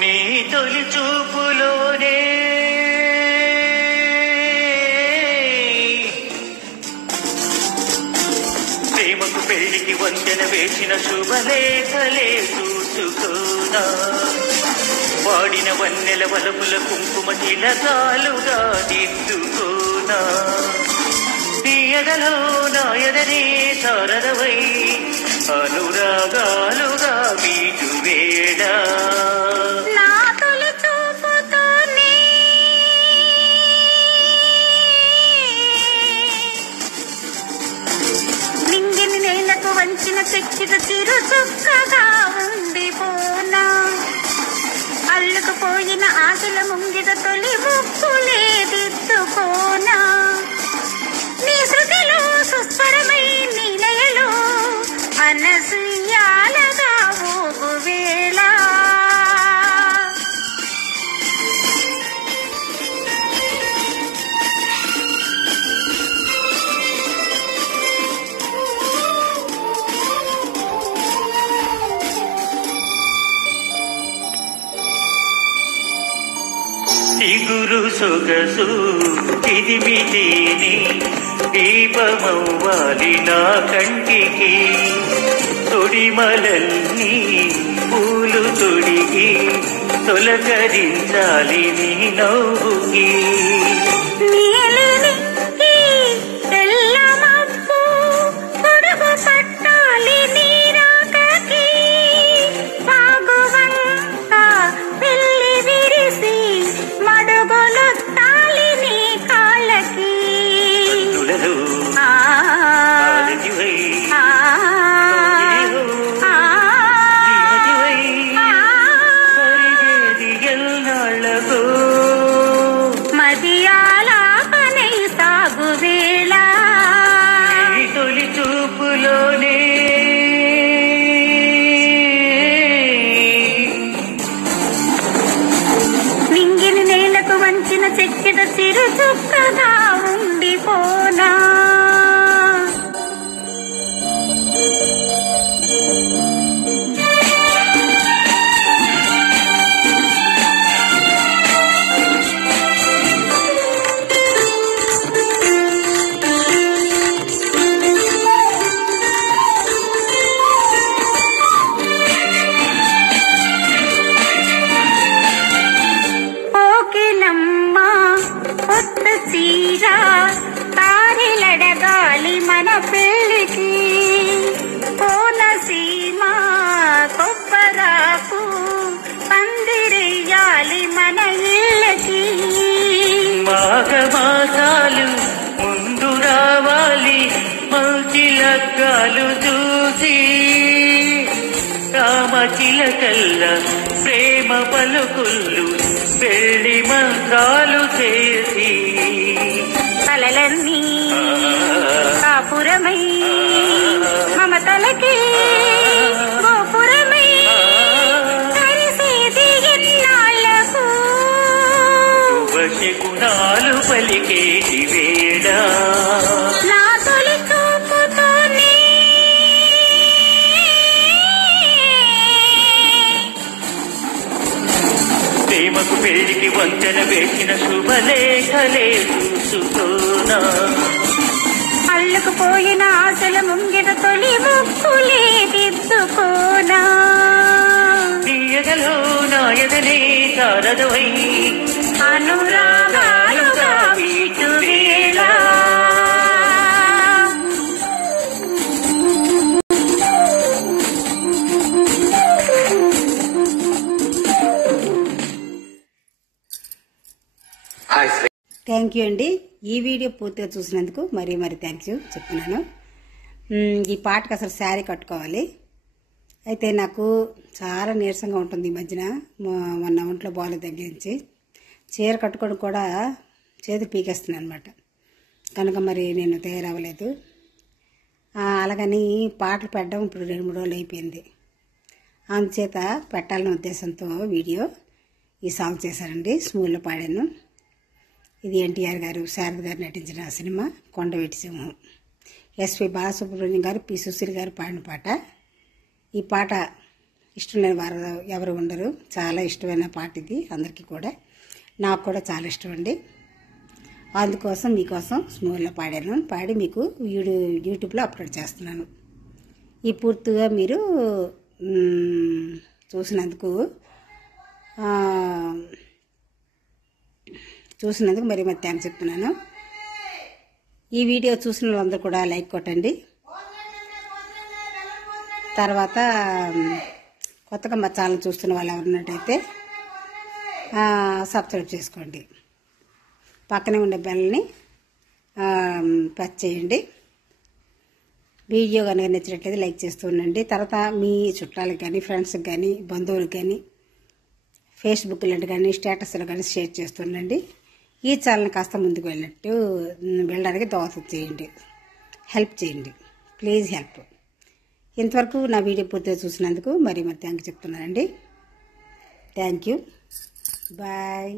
నీ తొలి చూపులోనే ప్రేమకు పెళ్లికి వంతెన వేసిన శుభలేఖలే చూసుకోనా వాడిన వన్నెల వలపుల కుంకుమ తిలకాలుగా దిద్దుకోనా తీయగలో నాయదనే శారదవై అనురాగాలుగా వీటు వేళ నింగిని నేలకు వంచిన చెక్కిత చిరు చుక్కగా ఉండిపోనా అల్లుకుపోయిన ఆశల ముంగిట తొలి ముక్కులే దిద్దుకోనా నీ శృతిలో సుస్వరమై నీ లయలో అనసూయాలగా ఊగు వేళ చిగురు సొగసు తిదిమితేని దీపమవ్వాలి నా కంటికి తొడిమలన్నీ పూలు తొడిగి తొలకరించాలి నీ నవ్వుకి చెక్కిట చిరు చుక్కగా ఉండిపోనా తారిలడగాలి మన పెళ్ళికి కోనసీమ కొబ్బరాకు పందిరెయ్యాలి మన ఇళ్ళకి మాఘమాసాలు ముందు రావాలి మంచి లగ్గాలు చూసి రామచిలకల్ల ప్రేమ పలుకుళ్ళు పెళ్లి మంత్రాలు చేసి కలలన్నీ కాపురమై మమతలకి గోపురమై కలిసేది ఎన్నాళ్ళకు శుభశకునాలు పలికేటి వేళ నా తొలి చూపుతోనే ప్రేమకు పెళ్లికి వంతెన వేసిన శుభలేఖలే చూసుకోనా అల్లుకుపోయిన ఆశల ముంగిట తొలి ముక్కులే దిద్దుకోనా తీయగలో నాయదనే శారదవై అనురాగాలుగా వీటు వేళ థ్యాంక్ యూ అండి. ఈ వీడియో పూర్తిగా చూసినందుకు మరీ థ్యాంక్ యూ చెప్తున్నాను. ఈ పాటకు అసలు శారీ కట్టుకోవాలి. అయితే నాకు చాలా నీరసంగా ఉంటుంది ఈ మధ్యన. మొన్న ఒంట్లో బాగాలేదు దగ్గర నుంచి చీర కట్టుకోవడం కూడా చేతులు పీకేస్తున్నాను అనమాట. కనుక మరి నేను తయారవ్వలేదు. అలాగని పాటలు పెట్టడం ఇప్పుడు 2-3 రోజులు అయిపోయింది. అందుచేత పెట్టాలనే ఉద్దేశంతో వీడియో ఈ సాంగ్ చేశానండి. స్మూల్లో పాడాను. ఇది ఎన్టీఆర్ గారు, శారద గారు నటించిన సినిమా కొండవీటి సింహం. ఎస్పి బాలసుబ్రహ్మణ్యం గారు, పి సుశీల్ గారు పాడిన పాట. ఈ పాట ఇష్టం లేని వారు ఎవరు ఉండరు. చాలా ఇష్టమైన పాట ఇది అందరికీ కూడా. నాకు కూడా చాలా ఇష్టం అండి. అందుకోసం మీకోసం స్మూల్లో పాడి మీకు యూట్యూబ్లో అప్లోడ్ చేస్తున్నాను. ఈ పూర్తిగా మీరు చూసినందుకు మరి థ్యాంక్స్ చెప్తున్నాను. ఈ వీడియో చూసిన వాళ్ళందరూ కూడా లైక్ కొట్టండి. తర్వాత కొత్తగా మా ఛానల్ చూస్తున్న వాళ్ళు ఎవరున్నట్టయితే సబ్స్క్రైబ్ చేసుకోండి. పక్కనే ఉండే బెల్ని ప్రెస్ చేయండి. వీడియో కనుక నచ్చినట్లయితే లైక్ చేస్తూ ఉండండి. తర్వాత మీ చుట్టాలకు కానీ, ఫ్రెండ్స్కి కానీ, బంధువులకు కానీ, ఫేస్బుక్లో కానీ, స్టేటస్లో కానీ షేర్ చేస్తూ ఉండండి. ఈ ఛానల్ కాస్త ముందుకు వెళ్ళడానికి దోహదం చేయండి, హెల్ప్ చేయండి. Please help. ఇంతవరకు నా వీడియో పూర్తిగా చూసినందుకు మరి థ్యాంక్ చెప్తున్నానండి. Thank you. బాయ్.